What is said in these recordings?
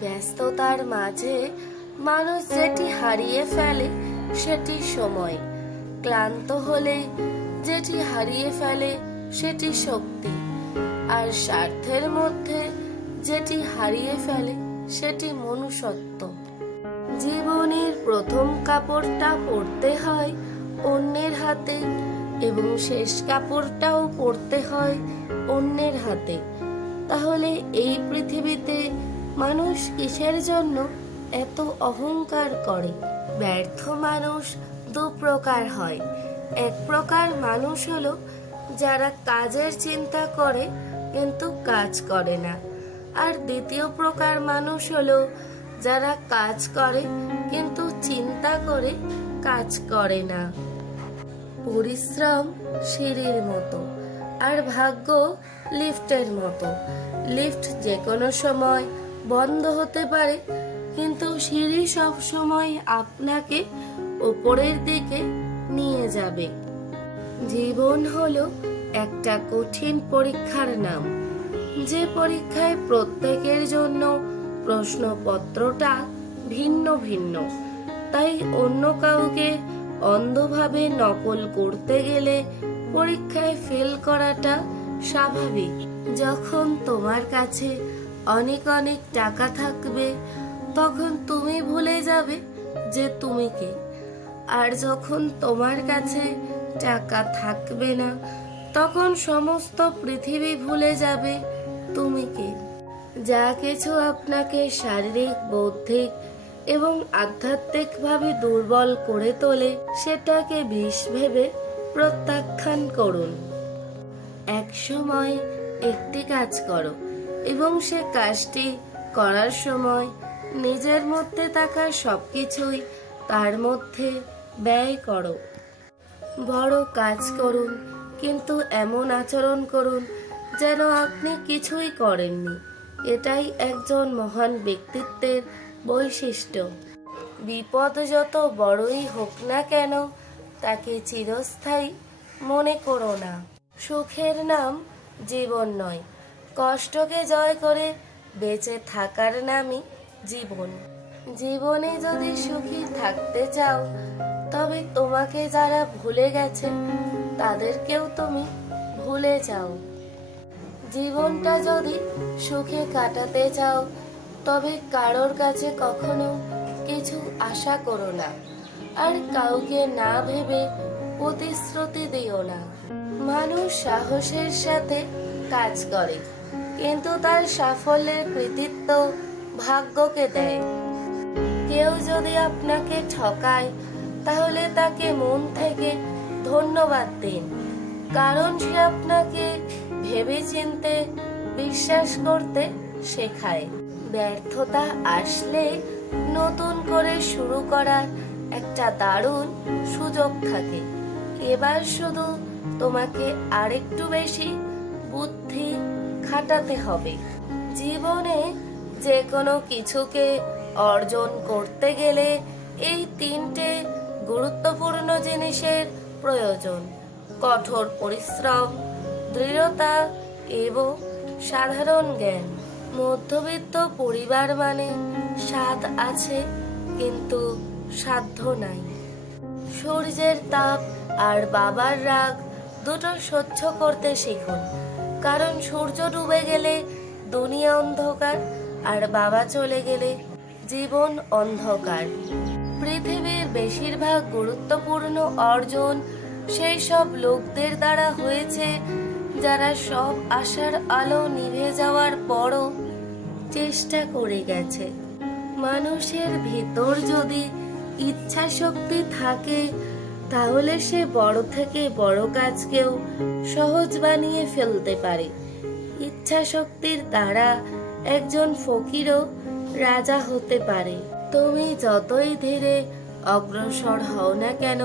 ব্যস্ততার মাঝে মানুষ যেটি হারিয়ে ফেলে, সেটি সময়। ক্লান্ত হলে যেটি হারিয়ে ফেলে, সেটি শক্তি। আর স্বার্থের মধ্যে যেটি হারিয়ে ফেলে, সেটি মনুষ্যত্ব। জীবনের প্রথম কাপড়টা পরতে হয় অন্যের হাতে এবং শেষ কাপড়টাও পরতে হয় অন্যের হাতে। তাহলে এই পৃথিবীতে মানুষ কিসের জন্য এত অহংকার করে? ব্যর্থ মানুষ দু প্রকার হয়। এক প্রকার মানুষ হলো যারা কাজের চিন্তা করে কিন্তু কাজ করে না। আর দ্বিতীয় প্রকার মানুষ হলো যারা কাজ করে কিন্তু চিন্তা করে কাজ করে না। পরিশ্রম সিঁড়ির মতো আর ভাগ্য লিফটের মতো। লিফট যে কোনো সময় বন্ধ হতে পারে, কিন্তু সিঁড়ি সব সময় আপনাকে ওপরের দিকে নিয়ে যাবে। জীবন হলো একটা কঠিন পরীক্ষার নাম। যে পরীক্ষায় প্রত্যেকের জন্য প্রশ্নপত্রটা ভিন্ন ভিন্ন। তাই অন্য কাউকে অন্ধভাবে নকল করতে গেলে পরীক্ষায় ফেল করাটা স্বাভাবিক। যখন তোমার কাছে অনেক অনেক টাকা থাকবে, তখন তুমি ভুলে যাবে যে তুমি কে। আর যখন তোমার কাছে টাকা থাকবে না, তখন সমস্ত পৃথিবী ভুলে যাবে তুমি কে। যা কিছু আপনাকে শারীরিক, বৌদ্ধিক এবং আধ্যাত্মিকভাবে দুর্বল করে তোলে, সেটাকে বিষ ভেবে প্রত্যাখ্যান করুন। এক সময় একটি কাজ করো। এবং সে কাজটি করার সময় নিজের মধ্যে থাকা সব কিছুই তার মধ্যে ব্যয় করো। বড় কাজ করুন, কিন্তু এমন আচরণ করুন যেন আপনি কিছুই করেননি। এটাই একজন মহান ব্যক্তিত্বের বৈশিষ্ট্য। বিপদ যত বড়ই হোক না কেন, তাকে চিরস্থায়ী মনে করো না। সুখের নাম জীবন নয় কষ্টকে জয় করে বেঁচে থাকার নামই জীবন। জীবনে যদি সুখী থাকতে চাও, তবে তোমাকে যারা ভুলে গেছে, তাদেরকেও তুমি ভুলে যাও। জীবনটা যদি সুখে কাটাতে চাও, তবে কারোর কাছে কখনো কিছু আশা করো না। আর কাউকে না ভেবে প্রতিশ্রুতি দিও না। মানুষ সাহসের সাথে কাজ করে। কিন্তু তার সাফল্যের কৃতিত্ব ভাগ্যকে দেয়। কেউ যদি আপনাকে ঠকায়, তাহলে তাকে মন থেকে ধন্যবাদ দিন। কারণ সে আপনাকে ভেবেচিন্তে বিশ্বাস করতে শেখায়। ব্যর্থতা আসলে নতুন করে শুরু করার একটা দারুণ সুযোগ থাকে। এবার শুধু তোমাকে আরেকটু বেশি বুদ্ধি খাটাতে হবে। জীবনে যে কোনো কিছুকে অর্জন করতে গেলে এই তিনটে গুরুত্বপূর্ণ জিনিসের প্রয়োজন। কঠোর পরিশ্রম, দৃঢ়তা এবং সাধারণ জ্ঞান। মধ্যবিত্ত পরিবার মানে স্বাদ আছে কিন্তু সাধ্য নাই। সূর্যের তাপ আর বাবার রাগ দুটো সহ্য করতে শিখুন। কারণ সূর্য ডুবে গেলে দুনিয়া অন্ধকার আর বাবা চলে গেলে জীবন অন্ধকার। পৃথিবীর বেশিরভাগ গুরুত্বপূর্ণ অর্জন সেই সব লোকদের দ্বারা হয়েছে, যারা সব আশার আলো নিভে যাওয়ার পরও চেষ্টা করে গেছে। মানুষের ভেতর যদি ইচ্ছা শক্তি থাকে তাহলে সে বড় থেকে বড় কাজকেও সহজ বানিয়ে ফেলতে পারে। ইচ্ছা শক্তির দ্বারা একজন ফকিরও রাজা হতে পারে। তুমি যতই ধীরে অগ্রসর হও না কেন,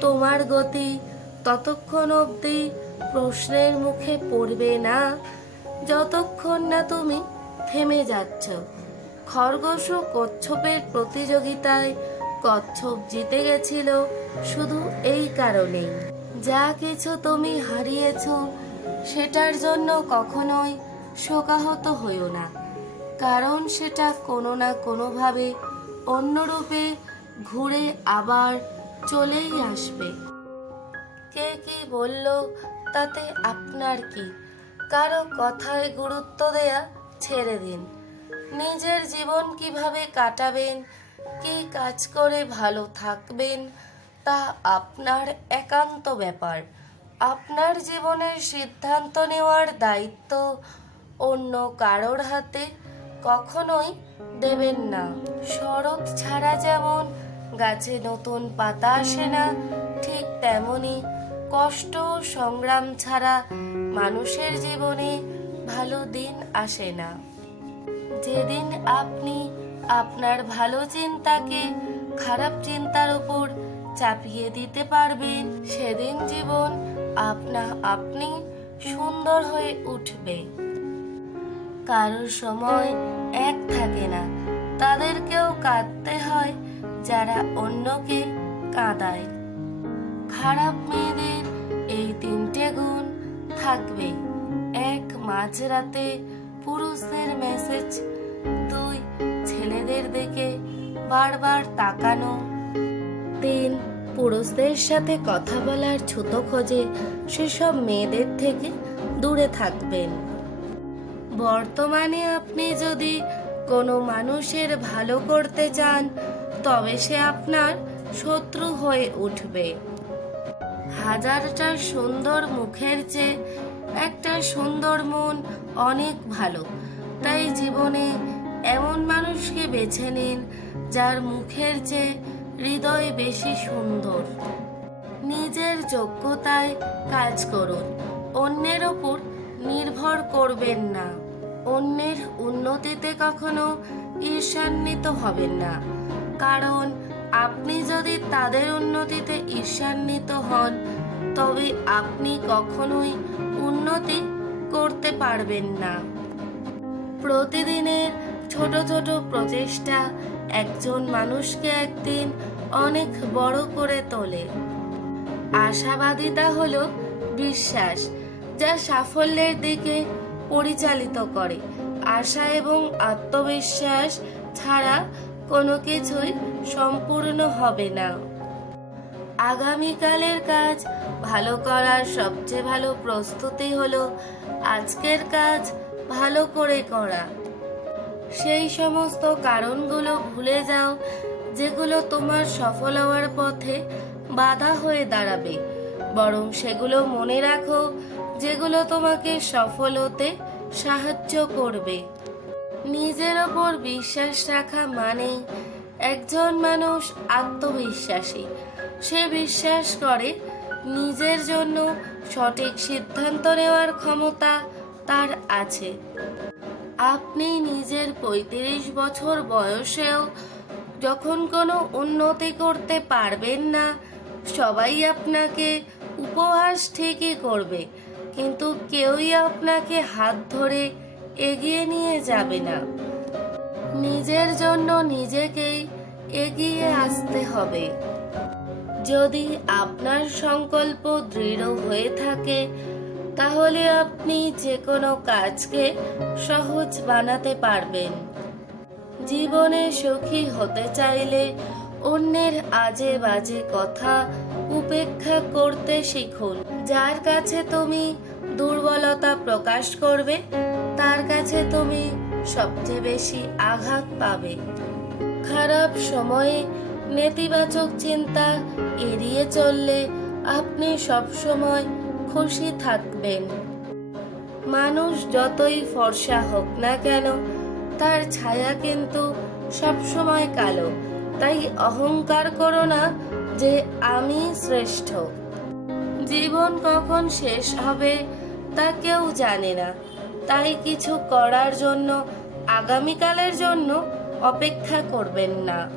তোমার গতি ততক্ষণ অবধি প্রশ্নের মুখে পড়বে না। যতক্ষণ না তুমি থেমে যাচ্ছ। খরগোশ ও কচ্ছপের প্রতিযোগিতায় কচ্ছপ জিতে গেছিল শুধু এই কারণেই। যা কিছু তুমি হারিয়েছ, সেটার জন্য কখনোই শোকাহত হইও না। কারণ সেটা কোনো না কোনোভাবে অন্য রূপে ঘুরে আবার চলেই আসবে। কে কি বলল তাতে আপনার কি? কারও কথায় গুরুত্ব দেয়া ছেড়ে দিন। নিজের জীবন কীভাবে কাটাবেন কি কাজ করে ভালো থাকবেন তা আপনার একান্ত ব্যাপার। আপনার জীবনের সিদ্ধান্ত নেওয়ার দায়িত্ব অন্য কারোর হাতে কখনোই দেবেন না। শরৎ ছাড়া যেমন গাছে নতুন পাতা আসে না, ঠিক তেমনি কষ্ট সংগ্রাম ছাড়া মানুষের জীবনে ভালো দিন আসে না। যেদিন আপনি আপনার ভালো চিন্তাকে খারাপ চিন্তার উপর চাপিয়ে দিতে পারবেন। সেদিন জীবন আপনা আপনি সুন্দর হয়ে উঠবে। কারোর সময় এক থাকে না। তাদেরকেও কাঁদতে হয় যারা অন্যকে কাঁদায়। খারাপ মেয়েদের এই তিনটে গুণ থাকবে। এক মাঝরাতে পুরুষদের মেসেজ দুই ছেলেদের দিকে বারবার তাকানো। তিন, পুরুষদের সাথে কথা বলার ছুতো খোঁজে সেসব মেয়েদের থেকে দূরে থাকবেন। বর্তমানে আপনি যদি কোনো মানুষের ভালো করতে চান, তবে সে আপনার শত্রু হয়ে উঠবে। হাজারটা সুন্দর মুখের চেয়ে একটা সুন্দর মন অনেক ভালো। তাই জীবনে এমন মানুষকে বেছে নিন যার মুখের চেয়ে হৃদয় বেশি সুন্দর। নিজের যোগ্যতায় কাজ করুন। অন্যের ওপর নির্ভর করবেন না। অন্যের উন্নতিতে কখনো ঈর্ষান্বিত হবেন না। কারণ আপনি যদি তাদের উন্নতিতে ঈর্ষান্বিত হন, তবে আপনি কখনোই উন্নতি করতে পারবেন না। প্রতিদিনের ছোট ছোট প্রচেষ্টা একজন মানুষকে একদিন অনেক বড় করে তোলে। আশাবাদিতা হলো বিশ্বাস, যা সাফল্যের দিকে পরিচালিত করে। আশা এবং আত্মবিশ্বাস ছাড়া কোনো কিছুই সম্পূর্ণ হবে না। আগামীকালের কাজ ভালো করার সবচেয়ে ভালো প্রস্তুতি হলো আজকের কাজ ভালো করে করা। সেই সমস্ত কারণগুলো ভুলে যাও, যেগুলো তোমার সফল হওয়ার পথে বাধা হয়ে দাঁড়াবে। বরং সেগুলো মনে রাখো, যেগুলো তোমাকে সফল হতে সাহায্য করবে। নিজের ওপর বিশ্বাস রাখা মানে একজন মানুষ আত্মবিশ্বাসী। সে বিশ্বাস করে নিজের জন্য সঠিক সিদ্ধান্ত নেওয়ার ক্ষমতা তার আছে। আপনি নিজের পঁয়ত্রিশ বছর বয়সেও যখন কোনো উন্নতি করতে পারবেন না, সবাই আপনাকে উপহাস ঠিকই করবে, কিন্তু কেউই আপনাকে হাত ধরে এগিয়ে নিয়ে যাবে না। নিজের জন্য নিজেকেই এগিয়ে আসতে হবে। যদি আপনার সংকল্প দৃঢ় হয়ে থাকে তাহলে আপনি যে কোনো কাজকে সহজ বানাতে পারবেন। জীবনে সুখী হতে চাইলে অন্যের আজে বাজে কথা উপেক্ষা করতে শিখুন। যার কাছে তুমি দুর্বলতা প্রকাশ করবে, তার কাছে তুমি সবচেয়ে বেশি আঘাত পাবে। খারাপ সময়ে নেতিবাচক চিন্তা এড়িয়ে চললে আপনি সবসময় খুশি থাকবেন। মানুষ যতই ফর্সা হোক না কেন, তার ছায়া কিন্তু সবসময় কালো। তাই অহংকার করো না যে আমি শ্রেষ্ঠ। জীবন কখন শেষ হবে তা কেউ জানে না। তাই কিছু করার জন্য, আগামীকালের জন্য অপেক্ষা করবেন না।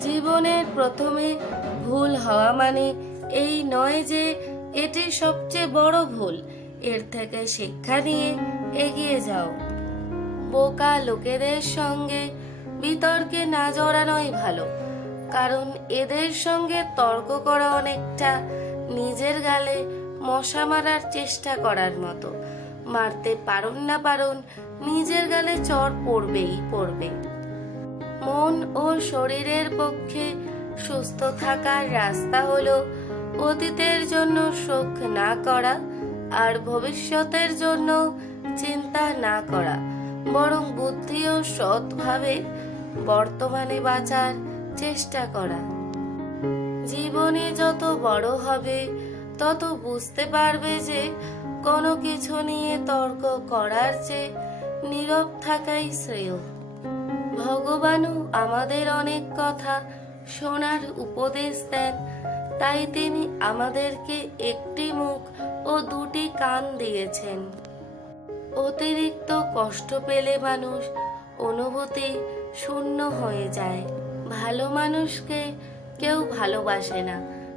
জীবনের প্রথমে ভুল হওয়া মানে এই নয় যে এটি সবচেয়ে বড় ভুল। এর থেকে শিক্ষা নিয়ে এগিয়ে যাও। বোকা লোকেদের সঙ্গে বিতর্কে না জড়ানোই ভালো। কারণ এদের সঙ্গে তর্ক করা অনেকটা নিজের গালে মশা মারার চেষ্টা করার মতো। মারতে পারুন না পারুন, নিজের গালে চর পড়বেই পড়বে। মন ও শরীরের পক্ষে সুস্থ থাকার রাস্তা হলো অতীতের জন্য শোক না করা আর ভবিষ্যতের জন্য চিন্তা না করা, বরং বুদ্ধি ও সৎভাবে বর্তমানে বাঁচার চেষ্টা করা। জীবনে যত বড় হবে, তত বুঝতে পারবে যে কোনো কিছু নিয়ে তর্ক করার চেয়ে নীরব থাকাই শ্রেয়। ভগবানও আমাদের অনেক কথা শোনার উপদেশ দেন তাই তিনি আমাদেরকে একটি মুখ ও দুটি কান দিয়েছেন। অতিরিক্ত কষ্ট পেলে মানুষ অনুভূতি শূন্য হয়ে যায়। ভালো মানুষকে কেউ ভালোবাসে না।